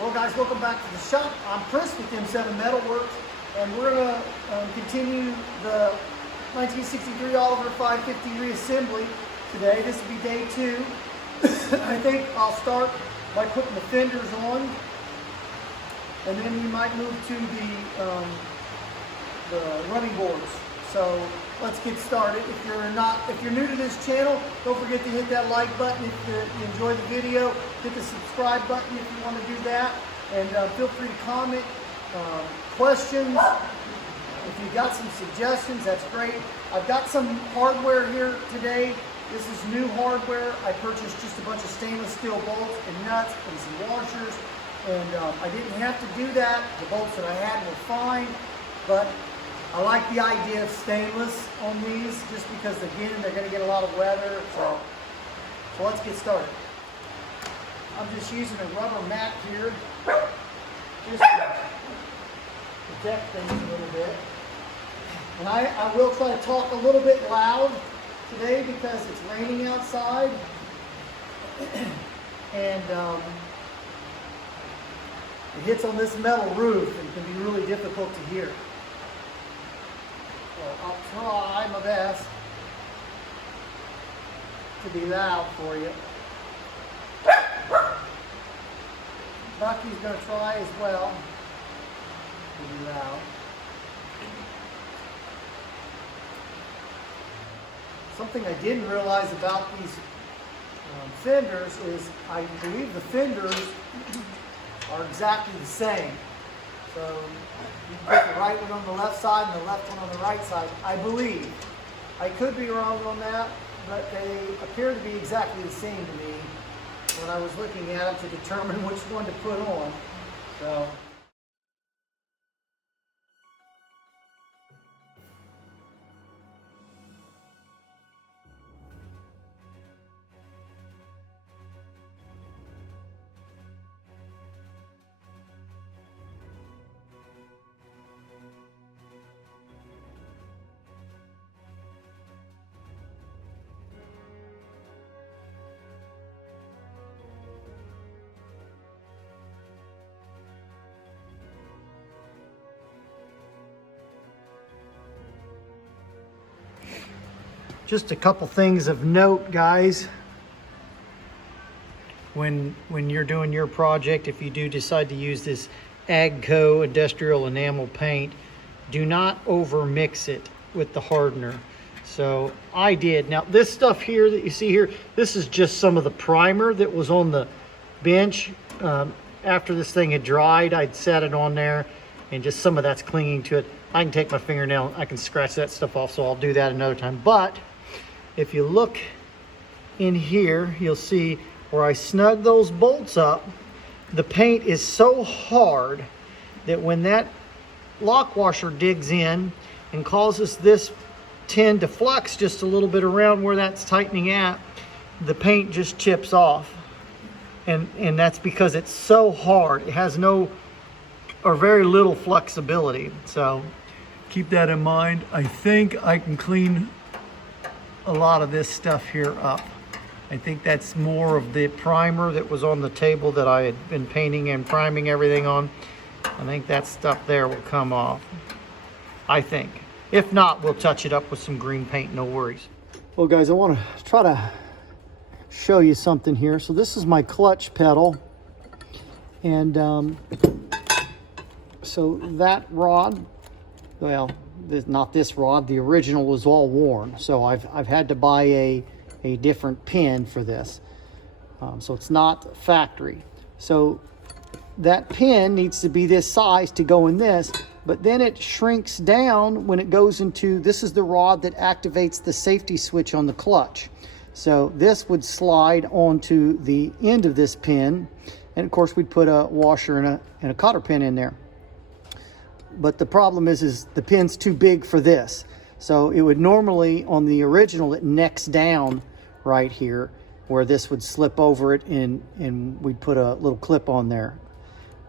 Well guys, welcome back to the shop. I'm Chris with M7 Metalworks, and we're going to continue the 1963 Oliver 550 reassembly today. This will be day 2. I think I'll start by putting the fenders on, and then we might move to the running boards. So let's get started. If you're new to this channel, don't forget to hit that like button. If you enjoy the video, hit the subscribe button if you want to do that. And feel free to comment questions. If you got some suggestions, that's great. I've got some hardware here today. This is new hardware. I purchased just a bunch of stainless steel bolts and nuts and some washers. And I didn't have to do that. The bolts that I had were fine, but I like the idea of stainless on these just because, again, they're going to get a lot of weather. So let's get started. I'm just using a rubber mat here just to protect things a little bit. And I will try to talk a little bit loud today because it's raining outside. And it hits on this metal roof and can be really difficult to hear. So I'll try my best to be loud for you. Bucky's going to try as well to be loud. Something I didn't realize about these fenders is I believe the fenders are exactly the same. So you can put the right one on the left side and the left one on the right side, I believe. I could be wrong on that, but they appear to be exactly the same to me when I was looking at it to determine which one to put on. So just a couple things of note, guys. When you're doing your project, if you do decide to use this Agco industrial enamel paint, do not over mix it with the hardener. So I did. Now this stuff here that you see here, this is just some of the primer that was on the bench. After this thing had dried, I'd set it on there, and just some of that's clinging to it. I can take my fingernail, I can scratch that stuff off, so I'll do that another time. But if you look in here, you'll see where I snug those bolts up, the paint is so hard that when that lock washer digs in and causes this tin to flux just a little bit around where that's tightening at, the paint just chips off. And that's because it's so hard. It has no or very little flexibility. So keep that in mind. I think I can clean a lot of this stuff here up. I think that's more of the primer that was on the table that I had been painting and priming everything on. I think that stuff there will come off, I think. If not, we'll touch it up with some green paint, no worries. Well guys, I want to try to show you something here. So this is my clutch pedal, and so that rod, well, not this rod, the original was all worn, so I've had to buy a different pin for this. So it's not factory. So that pin needs to be this size to go in this, but then it shrinks down when it goes into, this is the rod that activates the safety switch on the clutch. So this would slide onto the end of this pin, and of course we'd put a washer and a cotter pin in there. But the problem is the pin's too big for this. So it would normally, on the original, it necks down right here where this would slip over it, and we'd put a little clip on there.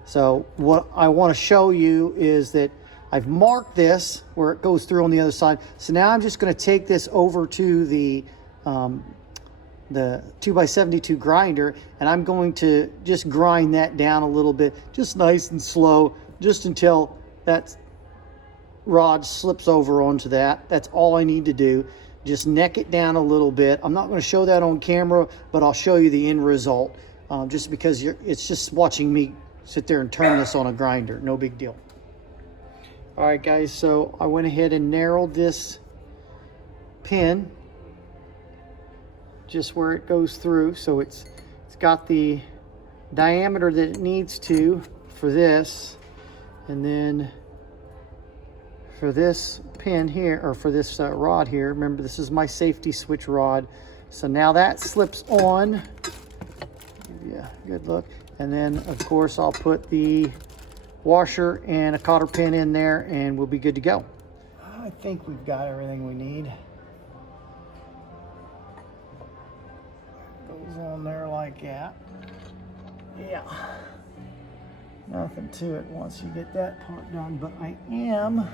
So what I want to show you is that I've marked this where it goes through on the other side. So now I'm just going to take this over to the the 2x72 grinder, and I'm going to just grind that down a little bit, just nice and slow, just until that rod slips over onto that. That's all I need to do. Just neck it down a little bit. I'm not going to show that on camera, but I'll show you the end result, just because it's just watching me sit there and turn this on a grinder. No big deal. All right, guys, so I went ahead and narrowed this pin just where it goes through, so it's got the diameter that it needs to for this, and then for this pin here, or for this rod here, remember this is my safety switch rod, so now that slips on. Give you a good look, and then of course I'll put the washer and a cotter pin in there and we'll be good to go. I think we've got everything we need. Goes on there like that. Yeah, nothing to it once you get that part done, but I am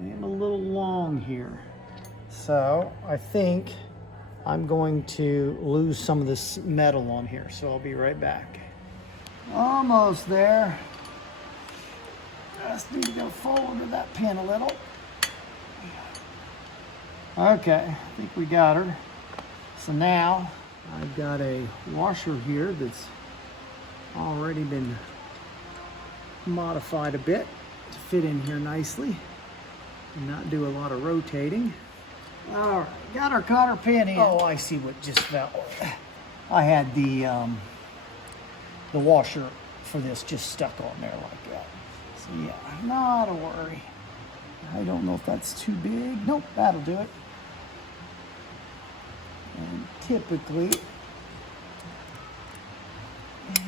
a little long here, so I think I'm going to lose some of this metal on here, so I'll be right back. Almost there. Just need to go forward with that pin a little. Okay, I think we got her. So now I've got a washer here that's already been modified a bit to fit in here nicely and not do a lot of rotating. All right, got our cotter pin in. Oh, I see what just fell. I had the washer for this just stuck on there like that. So yeah, not a worry. I don't know if that's too big. Nope, that'll do it. And typically, there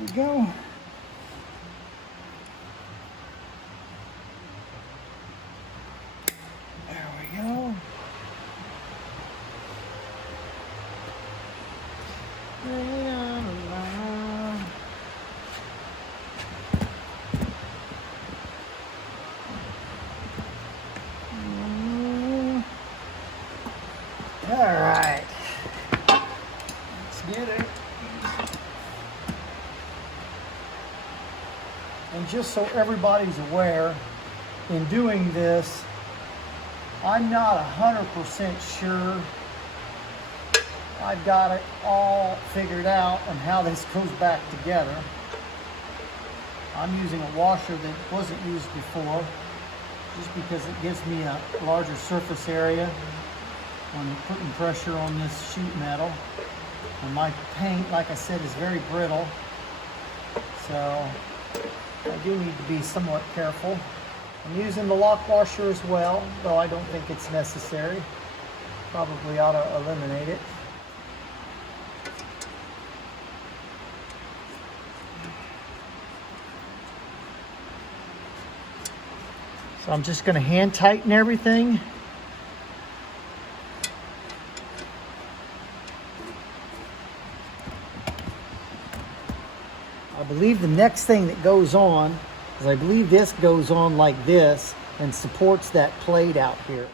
we go. There we go. All right, let's get it. And just so everybody's aware, in doing this, I'm not 100% sure I've got it all figured out on how this goes back together. I'm using a washer that wasn't used before, just because it gives me a larger surface area when you're putting pressure on this sheet metal. And my paint, like I said, is very brittle, so I do need to be somewhat careful. I'm using the lock washer as well, though I don't think it's necessary. Probably ought to eliminate it. So I'm just going to hand tighten everything. I believe the next thing that goes on is I believe this goes on like this and supports that plate out here.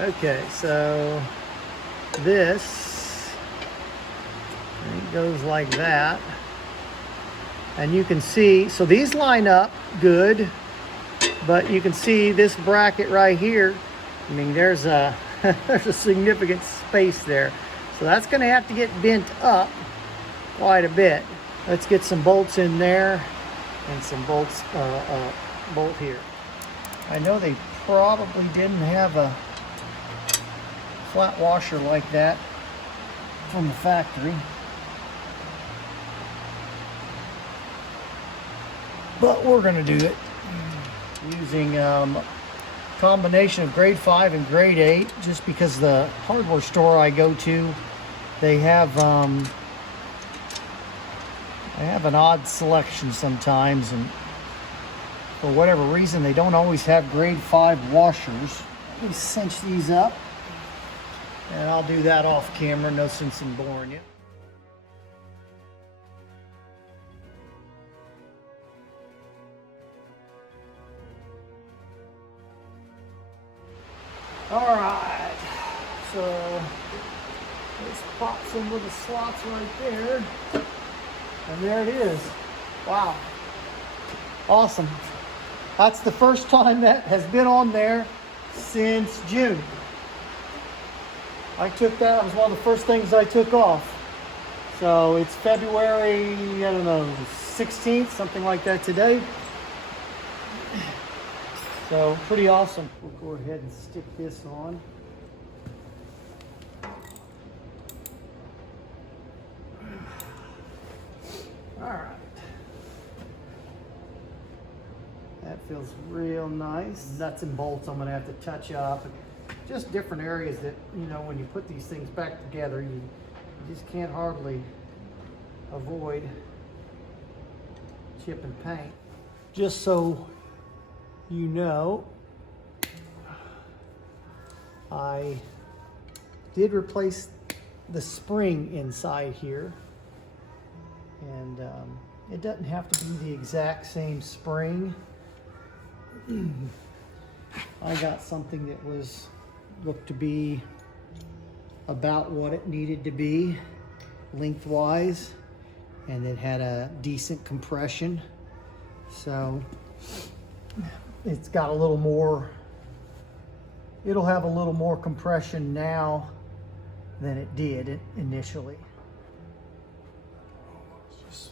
Okay, so this goes like that. And you can see, so these line up good, but you can see this bracket right here. I mean, there's a there's a significant space there. So that's going to have to get bent up quite a bit. Let's get some bolts in there and some bolts, bolt here. I know they probably didn't have a flat washer like that from the factory, but we're going to do it using combination of grade 5 and grade 8, just because the hardware store I go to, they have an odd selection sometimes, and for whatever reason, they don't always have grade 5 washers. Let me cinch these up, and I'll do that off camera. No sense in boring you. All right, so this pops into the slots right there, and there it is. Wow, awesome. That's the first time that has been on there since June. I took that, it was one of the first things I took off. So it's February, I don't know, 16th, something like that today. So pretty awesome. We'll go ahead and stick this on. All right. That feels real nice. Nuts and bolts I'm gonna have to touch up. Just different areas that, you know, when you put these things back together, you just can't hardly avoid chip and paint. Just so you know, I did replace the spring inside here, and it doesn't have to be the exact same spring. I got something that looked to be about what it needed to be lengthwise, and it had a decent compression, so it's got a little more, it'll have a little more compression now than it did initially. Just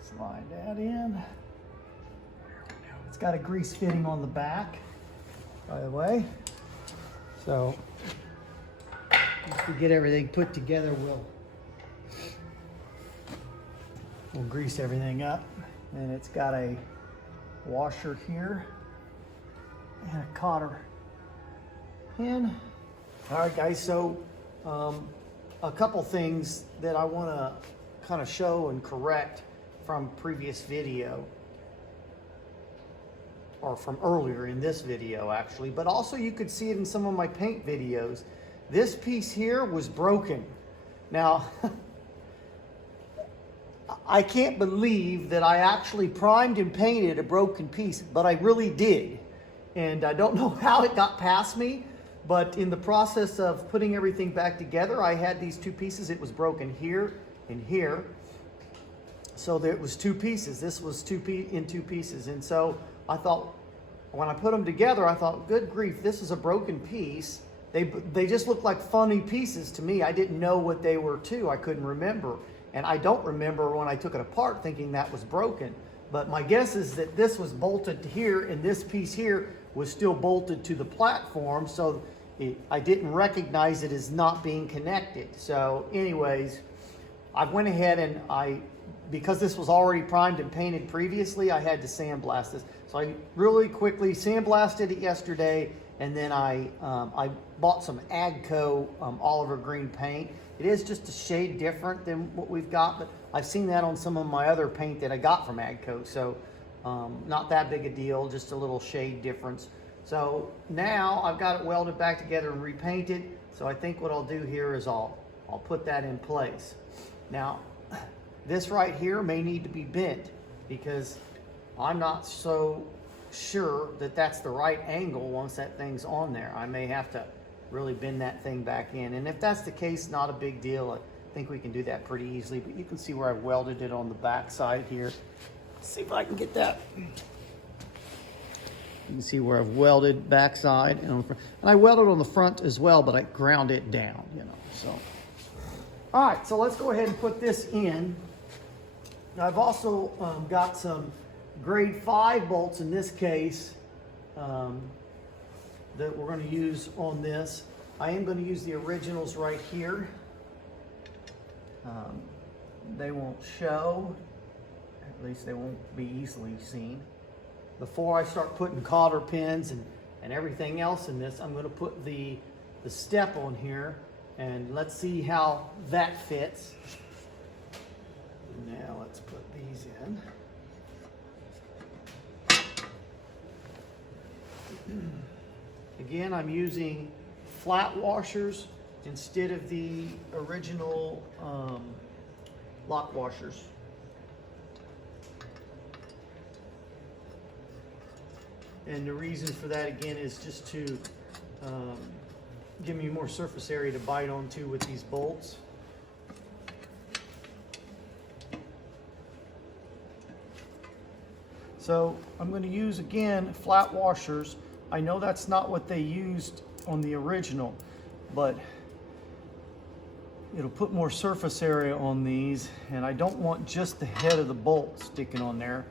slide that in. It's got a grease fitting on the back, by the way. So once we get everything put together, we'll grease everything up. And it's got a washer here and a cotter pin. All right, guys, so a couple things that I want to kind of show and correct from previous video, or from earlier in this video actually, but also you could see it in some of my paint videos. This piece here was broken. Now I can't believe that I actually primed and painted a broken piece, but I really did. And I don't know how it got past me, but in the process of putting everything back together, I had these two pieces. It was broken here and here. So there was two pieces. This was in two pieces. And so I thought, when I put them together, I thought, good grief, this is a broken piece. They just looked like funny pieces to me. I didn't know what they were too. I couldn't remember. And I don't remember when I took it apart thinking that was broken. But my guess is that this was bolted to here, and this piece here was still bolted to the platform, so I didn't recognize it as not being connected. So anyways, I went ahead and because this was already primed and painted previously, I had to sandblast this. So I really quickly sandblasted it yesterday, and then I bought some Agco Oliver Green paint. It is just a shade different than what we've got, but I've seen that on some of my other paint that I got from Agco, so not that big a deal, just a little shade difference. So now I've got it welded back together and repainted, so I think what I'll do here is I'll put that in place. Now, this right here may need to be bent because I'm not so sure that that's the right angle once that thing's on there. I may have to really bend that thing back in. And if that's the case, not a big deal. I think we can do that pretty easily, but you can see where I've welded it on the back side here. Let's see if I can get that. You can see where I've welded backside and on the front. And I welded on the front as well, but I ground it down, you know, so. All right, so let's go ahead and put this in. Now, I've also got some grade 5 bolts in this case that we're going to use on this. I am going to use the originals right here. They won't show, at least they won't be easily seen. Before I start putting cotter pins and everything else in this, I'm going to put the step on here, and let's see how that fits. Now let's put these in. Again, I'm using flat washers instead of the original lock washers. And the reason for that, again, is just to give me more surface area to bite onto with these bolts. So I'm going to use, again, flat washers. I know that's not what they used on the original, but it'll put more surface area on these, and I don't want just the head of the bolt sticking on there.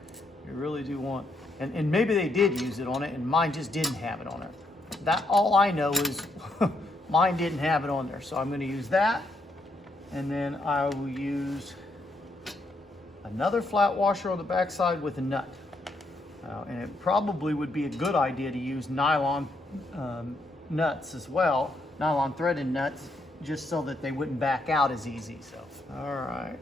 You really do want, and maybe they did use it on it and mine just didn't have it on it. That, all I know is mine didn't have it on there. So I'm going to use that, and then I will use another flat washer on the backside with a nut. And it probably would be a good idea to use nylon nuts as well, nylon threaded nuts, just so that they wouldn't back out as easy. So, all right.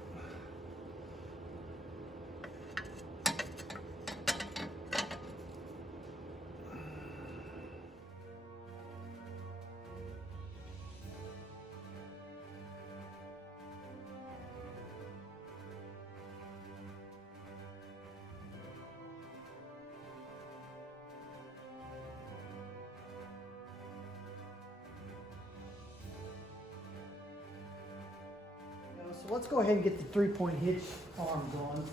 So let's go ahead and get the 3-point hitch arms on.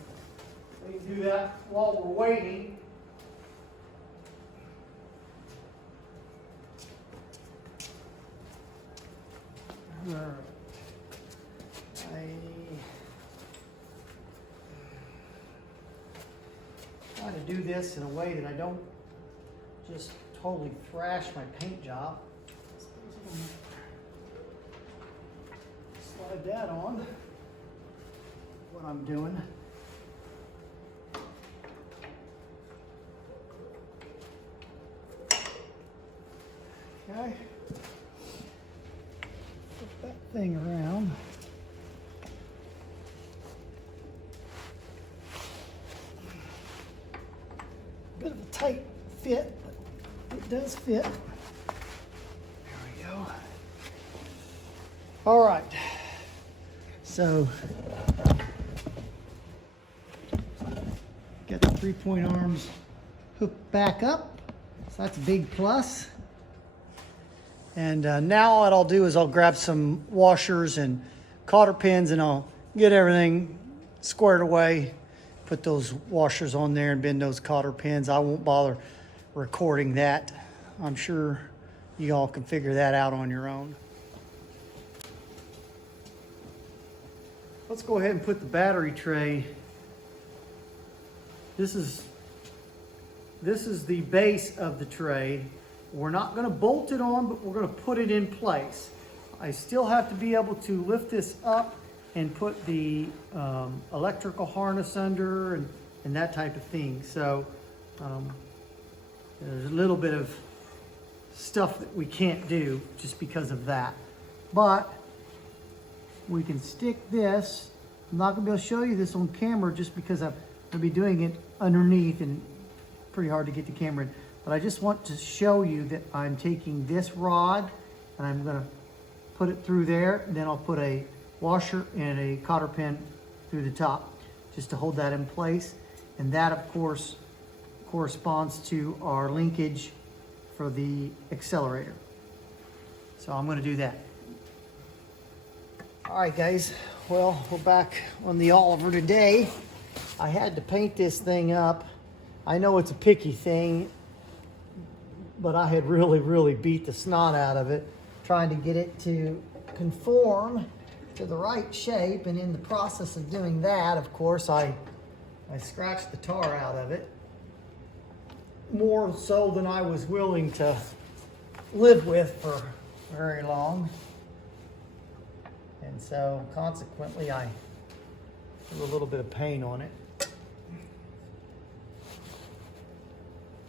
We can do that while we're waiting. All right. I try to do this in a way that I don't just totally thrash my paint job. Slide that on, what I'm doing. Okay. Flip that thing around. Bit of a tight fit, but it does fit. There we go. All right. So, got the 3-point arms hooked back up. So that's a big plus. And now what I'll do is I'll grab some washers and cotter pins and I'll get everything squared away. Put those washers on there and bend those cotter pins. I won't bother recording that. I'm sure you all can figure that out on your own. Let's go ahead and put the battery tray. This is the base of the tray. We're not going to bolt it on, but we're going to put it in place. I still have to be able to lift this up and put the electrical harness under and that type of thing. So there's a little bit of stuff that we can't do just because of that. But we can stick this. I'm not going to be able to show you this on camera just because I'm going to be doing it underneath and pretty hard to get the camera in. But I just want to show you that I'm taking this rod and I'm going to put it through there, and then I'll put a washer and a cotter pin through the top just to hold that in place. And that, of course, corresponds to our linkage for the accelerator. So I'm going to do that. All right, guys. Well, we're back on the Oliver today. I had to paint this thing up. I know it's a picky thing, but I had really beat the snot out of it trying to get it to conform to the right shape. And in the process of doing that, of course, I scratched the tar out of it, more so than I was willing to live with for very long. And so consequently, I put a little bit of paint on it.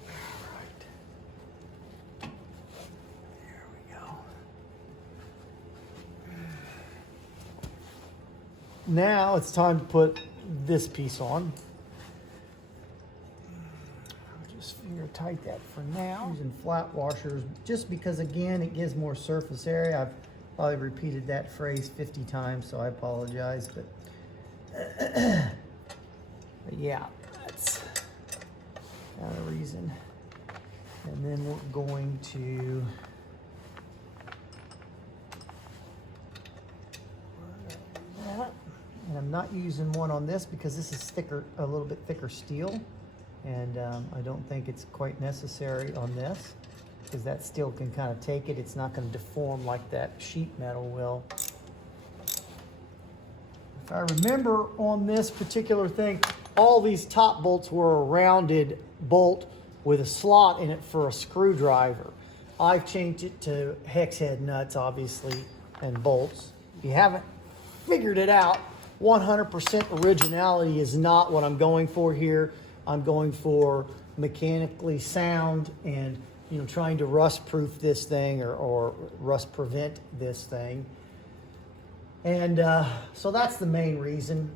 All right. There we go. Now it's time to put this piece on. I'll just finger tight that for now. Using flat washers just because, again, it gives more surface area. I've probably repeated that phrase 50 times, so I apologize. But, but yeah, that's kind of the reason. And then we're going to that. And I'm not using one on this because this is thicker, a little bit thicker steel. And I don't think it's quite necessary on this because that steel can kind of take it. It's not going to deform like that sheet metal will. If I remember on this particular thing, all these top bolts were a rounded bolt with a slot in it for a screwdriver. I've changed it to hex head nuts, obviously, and bolts. If you haven't figured it out, 100% originality is not what I'm going for here. I'm going for mechanically sound and, you know, trying to rust proof this thing or rust prevent this thing. And so that's the main reason.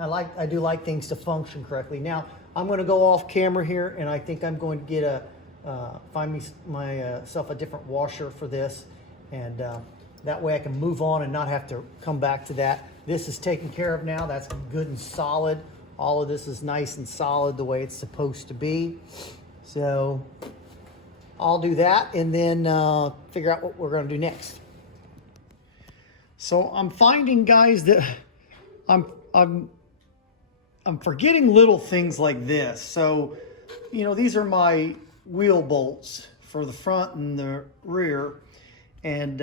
I do like things to function correctly. Now I'm going to go off camera here, and I think I'm going to get find myself a different washer for this, and that way I can move on and not have to come back to that. This is taken care of now. That's good and solid. All of this is nice and solid the way it's supposed to be. So I'll do that and then figure out what we're going to do next. So I'm finding, guys, that I'm forgetting little things like this. So, you know, these are my wheel bolts for the front and the rear. And,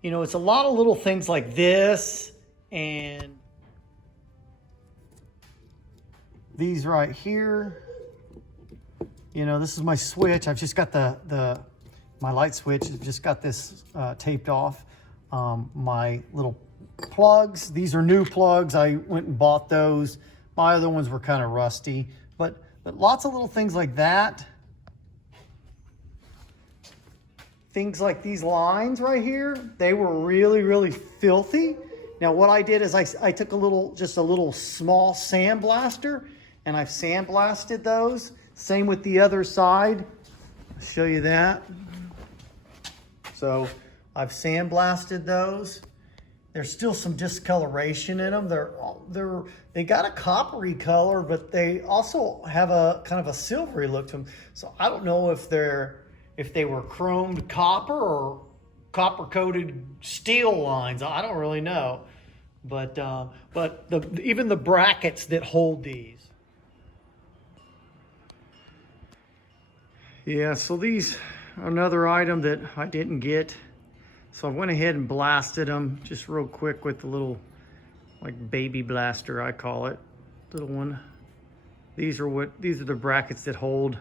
you know, it's a lot of little things like this and these right here. You know, this is my switch. I've just got my light switch. I've just got this taped off. My little plugs, these are new plugs. I went and bought those. My other ones were kind of rusty, but lots of little things like that. Things like these lines right here, they were really, really filthy. Now what I did is I took just a little small sandblaster, and I've sandblasted those. Same with the other side. I'll show you that. So I've sandblasted those. There's still some discoloration in them. They got a coppery color, but they also have a kind of a silvery look to them. So I don't know if they were chromed copper or copper coated steel lines. I don't really know. But even the brackets that hold these. Yeah, so these are another item that I didn't get. So I went ahead and blasted them just real quick with the little, like, baby blaster, I call it, little one. These are the brackets that hold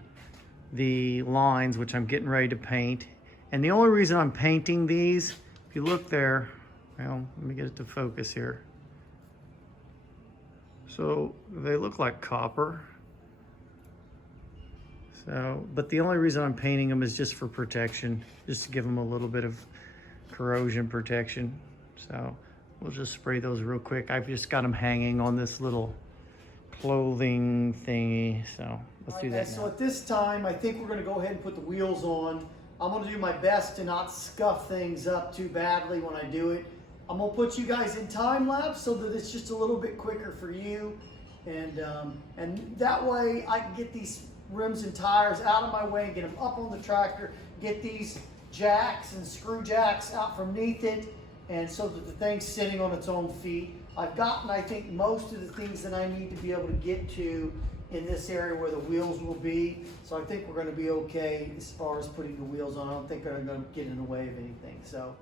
the lines, which I'm getting ready to paint. And the only reason I'm painting these, if you look there, well, let me get it to focus here. So they look like copper. So, but the only reason I'm painting them is just for protection, just to give them a little bit of corrosion protection. So we'll just spray those real quick. I've just got them hanging on this little clothing thingy. So let's do that now. So at this time, I think we're going to go ahead and put the wheels on. I'm going to do my best to not scuff things up too badly when I do it. I'm going to put you guys in time lapse so that it's just a little bit quicker for you. And that way I can get these rims and tires out of my way and get them up on the tractor, get these jacks and screw jacks out from beneath it, and so that the thing's sitting on its own feet. I've gotten, I think, most of the things that I need to be able to get to in this area where the wheels will be. So I think we're going to be okay as far as putting the wheels on. I don't think they're going to get in the way of anything. So.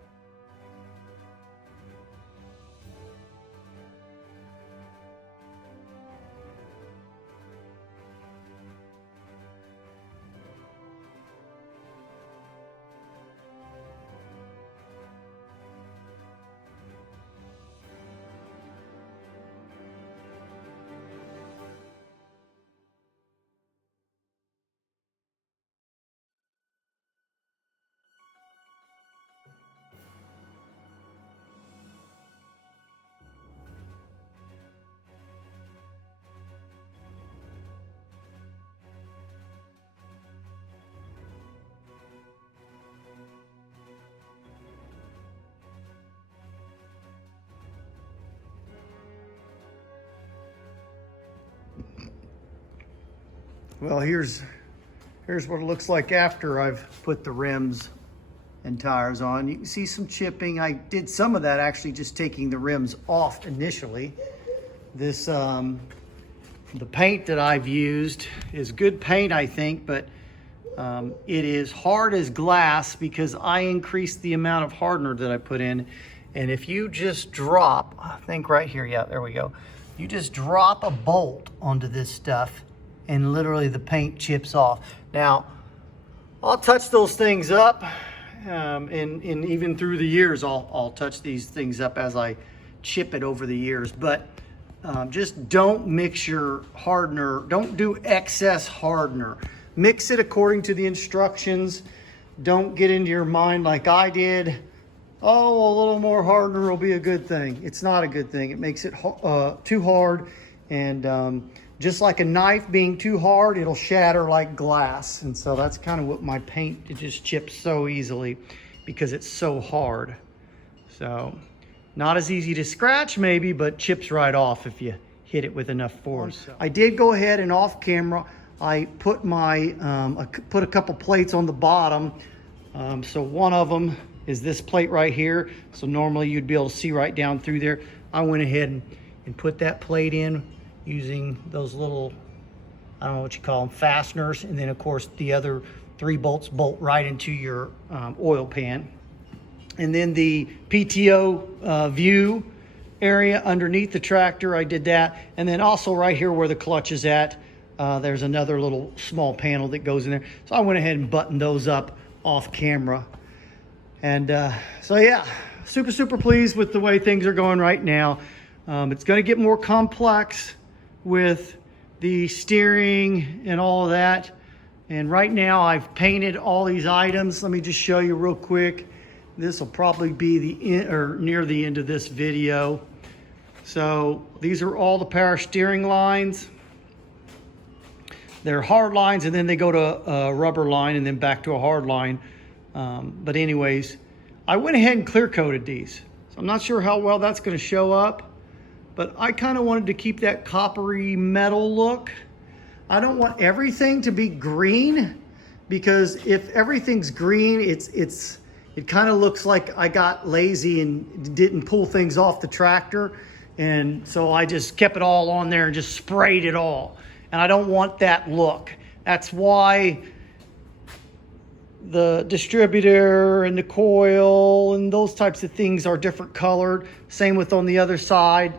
Well, here's what it looks like after I've put the rims and tires on. You can see some chipping. I did some of that actually just taking the rims off initially. This the paint that I've used is good paint, I think, but it is hard as glass because I increased the amount of hardener that I put in. And if you just drop, I think right here, yeah, there we go. You just drop a bolt onto this stuff and literally the paint chips off. Now, I'll touch those things up and even through the years, I'll touch these things up as I chip it over the years. But just don't mix your hardener. Don't do excess hardener. Mix it according to the instructions. Don't get into your mind like I did. Oh, a little more hardener will be a good thing. It's not a good thing. It makes it too hard. And just like a knife being too hard, it'll shatter like glass. And so that's kind of what my paint, it just chips so easily because it's so hard. So not as easy to scratch maybe, but chips right off if you hit it with enough force. I did go ahead and off camera, I put put a couple plates on the bottom. So one of them is this plate right here. So normally you'd be able to see right down through there. I went ahead and put that plate in using those little, I don't know what you call them, fasteners. And then of course the other 3 bolts bolt right into your oil pan. And then the PTO view area underneath the tractor, I did that. And then also right here where the clutch is at, there's another little small panel that goes in there. So I went ahead and buttoned those up off camera. And so yeah, super pleased with the way things are going right now. It's going to get more complex with the steering and all of that. And right now I've painted all these items. Let me just show you real quick. This will probably be near the end of this video. So these are all the power steering lines. They're hard lines and then they go to a rubber line and then back to a hard line. But anyways, I went ahead and clear coated these. So I'm not sure how well that's going to show up, but I kind of wanted to keep that coppery metal look. I don't want everything to be green because if everything's green, it kind of looks like I got lazy and didn't pull things off the tractor. And so I just kept it all on there and just sprayed it all. And I don't want that look. That's why the distributor and the coil and those types of things are different colored. Same with on the other side.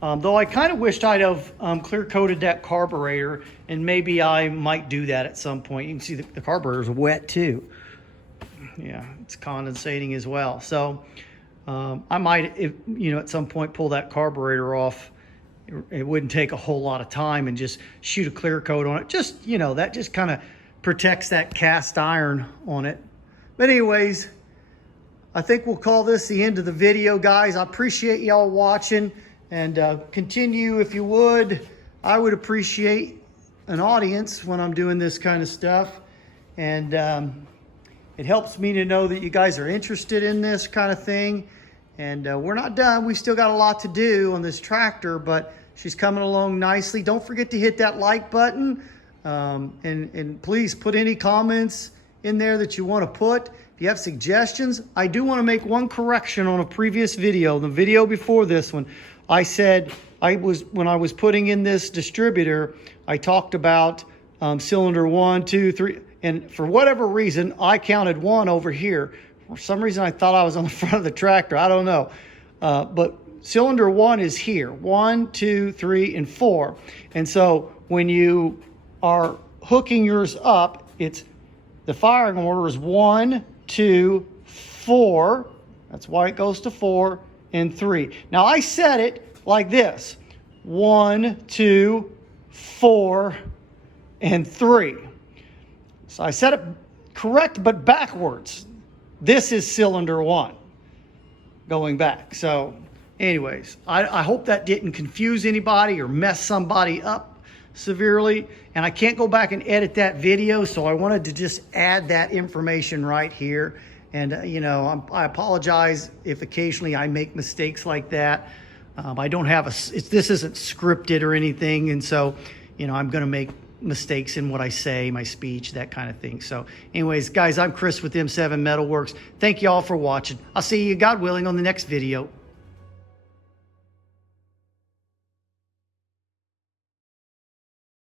Though I kind of wished I'd have clear coated that carburetor, and maybe I might do that at some point. You can see the carburetor's wet too. Yeah, it's condensating as well. So I might, at some point pull that carburetor off. It wouldn't take a whole lot of time and just shoot a clear coat on it. Just, that just kind of protects that cast iron on it. But anyways, I think we'll call this the end of the video, guys. I appreciate y'all watching, and continue if you would. I would appreciate an audience when I'm doing this kind of stuff. And it helps me to know that you guys are interested in this kind of thing. And we're not done. We still got a lot to do on this tractor, but she's coming along nicely. Don't forget to hit that like button. And please put any comments in there that you want to put. If you have suggestions, I do want to make one correction on a previous video. The video before this one, I said when I was putting in this distributor, I talked about cylinder 1, 2, 3, and for whatever reason, I counted 1 over here. For some reason, I thought I was on the front of the tractor. I don't know. But cylinder 1 is here. 1, 2, 3, and 4. And so when you are hooking yours up, the firing order is 1, 2, 4. That's why it goes to 4 and 3. Now I set it like this: 1, 2, 4, and 3. So I set it correct, but backwards. This is cylinder 1 going back. So anyways, I hope that didn't confuse anybody or mess somebody up severely. And I can't go back and edit that video, so I wanted to just add that information right here. And I apologize if occasionally I make mistakes like that. I don't have this isn't scripted or anything, and so I'm going to make mistakes in what I say, my speech, that kind of thing. So anyways, guys, I'm Chris with M7 Metalworks. Thank you all for watching. I'll see you, God willing, on the next video.